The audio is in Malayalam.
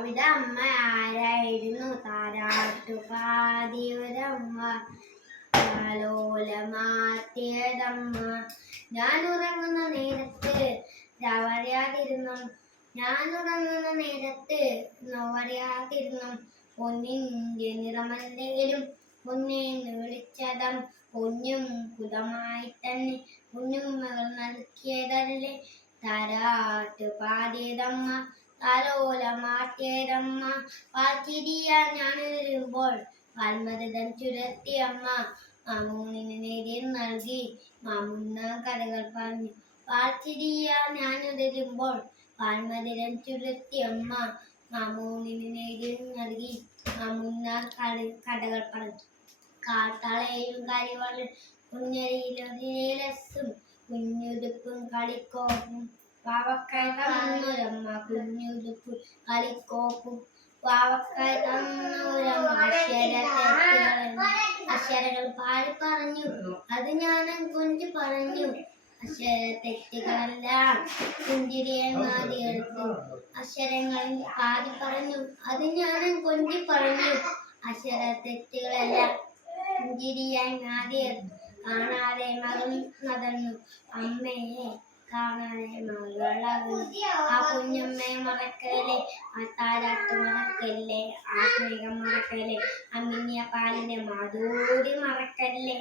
അവിടെ അമ്മ ആരായിരുന്നു? താരാട്ടുപാടിയൊരമ്മ, താലോലമാട്ടിയതമ്മ. ഞാൻ ഉറങ്ങുന്ന നേരത്ത് നോവറിയാതിരുന്നു പൊന്നിന്റെ നിറമല്ലേലും പൊന്നേന്ന് വിളിച്ചതം. പൊന്നും കുതമായി തന്നെ പൊന്നും മകൾ നൽകിയതല്ലേ. താരാട്ട് പാടിയതമ്മ, താലോലമാട്ടിയതമ്മ. പാൽച്ചിരിയാൻ ഞാൻ വരുമ്പോൾ പാൽമരുതൻ ചുരത്തിയമ്മ. മാമൂണിന് നേരിയ നൽകി മാമുണ്ണ കഥകൾ പറഞ്ഞു. പാൽച്ചിരിയാൻ ഞാൻ വരുമ്പോൾ പാൽമരുതൻ ചുരത്തിയമ്മ. മാമൂണിന് നേരിയ നൽകി മാമുണ്ണ കഥകൾ പറഞ്ഞു. കാട്ടാളയും കരിവള കുഞ്ഞരിയിലൊരേലസും കുഞ്ഞുടുപ്പും കളിക്കോപ്പും പാവക്കായി തന്നൊരമ്മ. കുഞ്ഞുടുപ്പും കളിക്കോപ്പും പാവക്കായി തന്നൊരമ്മ. അക്ഷരങ്ങൾ പാടി പറഞ്ഞു, അത് ഞാനും കൊഞ്ചു പറഞ്ഞു. അക്ഷരത്തെറ്റുകളെല്ലാം പുഞ്ചിരിയായി മാറിയെടുത്തു. അക്ഷരങ്ങൾ പാടി പറഞ്ഞു, അത് ഞാനും കൊഞ്ചു പറഞ്ഞു. അക്ഷരത്തെറ്റുകളെല്ലാം പുഞ്ചിരിയായി മാറിയെടുത്തു. കാണാതെ മകൾ നടന്നു, അമ്മയെ കാണാതെ മകളകന്നു. ആ കുഞ്ഞമ്മയെ മറക്കല്ലേ, ആ താരാട്ട് മറക്കല്ലേ, ആ സ്നേഹം മറക്കല്ലേ, അമ്മിഞ്ഞ പാലിന്റെ മാധുരി മറക്കല്ലേ.